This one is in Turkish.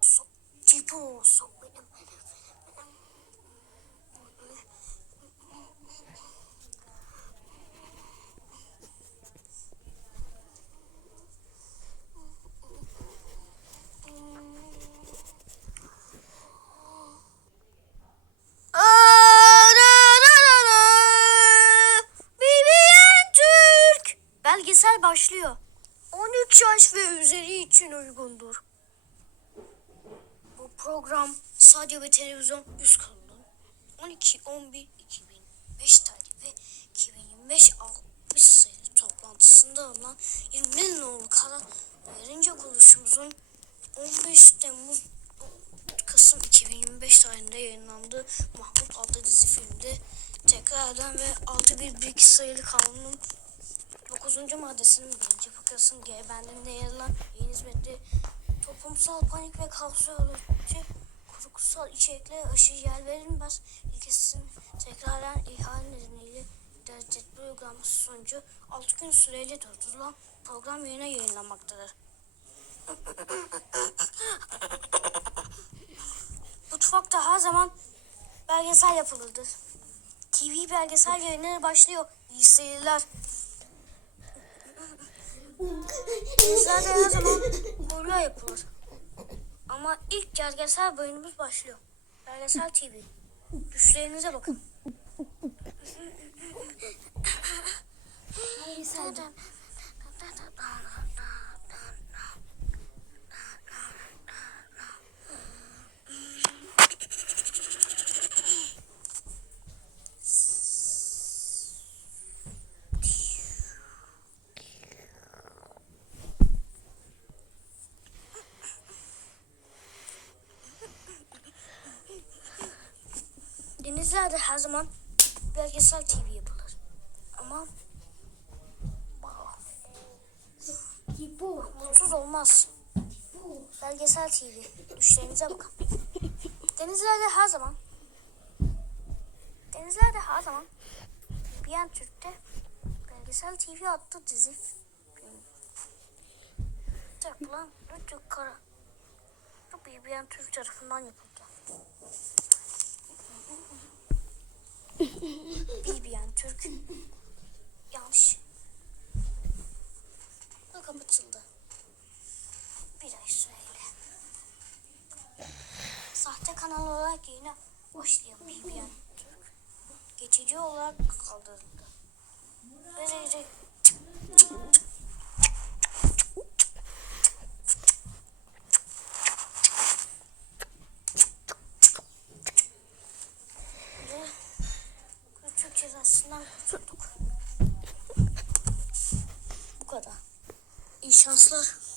Sok, tipo, sok benim. Belgesel başlıyor. 13 yaş ve üzeri için uygundur. Program sadece ve televizyon üst kanalının 12 11 2005 tarih ve 2025 60 sayılı toplantısında alınan 20 nolu karar verince kuruluşumuzun 15 Temmuz Kasım 2025 tarihinde yayınlandığı Mahmut adlı dizi filmde tekrardan ve 6112 sayılı kanunun 9. maddesinin birinci fıkrasının G bendinde yer alan yayın hizmetleri toplumsal panik ve kaosu öğretici kurgusal içerikle aşırı yer verilmez ilkesinin tekraren ihale nedeniyle devletli uygulaması sonucu 6 gün süreyle durdurulan program yayına yayınlanmaktadır. Mutfakta her zaman belgesel yapılırdı. TV belgesel yayınları başlıyor. İyi seyirler. Dizilerde her zaman kurgular yapılır. Ama ilk belgesel bölümümüz başlıyor. Belgesel TV. Düşlerinize bakın. Denizlerde her zaman belgesel TV yapılır. Ama mutsuz olmaz. Belgesel TV. Düşlerinize bakın. Denizlerde her zaman Denizlerde her zaman BBN Türk'te belgesel TV adlı dizi. Yapılan Rütük Kara BBN Türk tarafından yapıldı. BBN Türk yanlış. Bu kapatıldı. Bir ay süreyle. Sahte kanal olarak yayına başlayan BBN Türk geçici olarak kaldırıldı. Böylece cezasından kurtulduk. Bu kadar. İyi şanslar.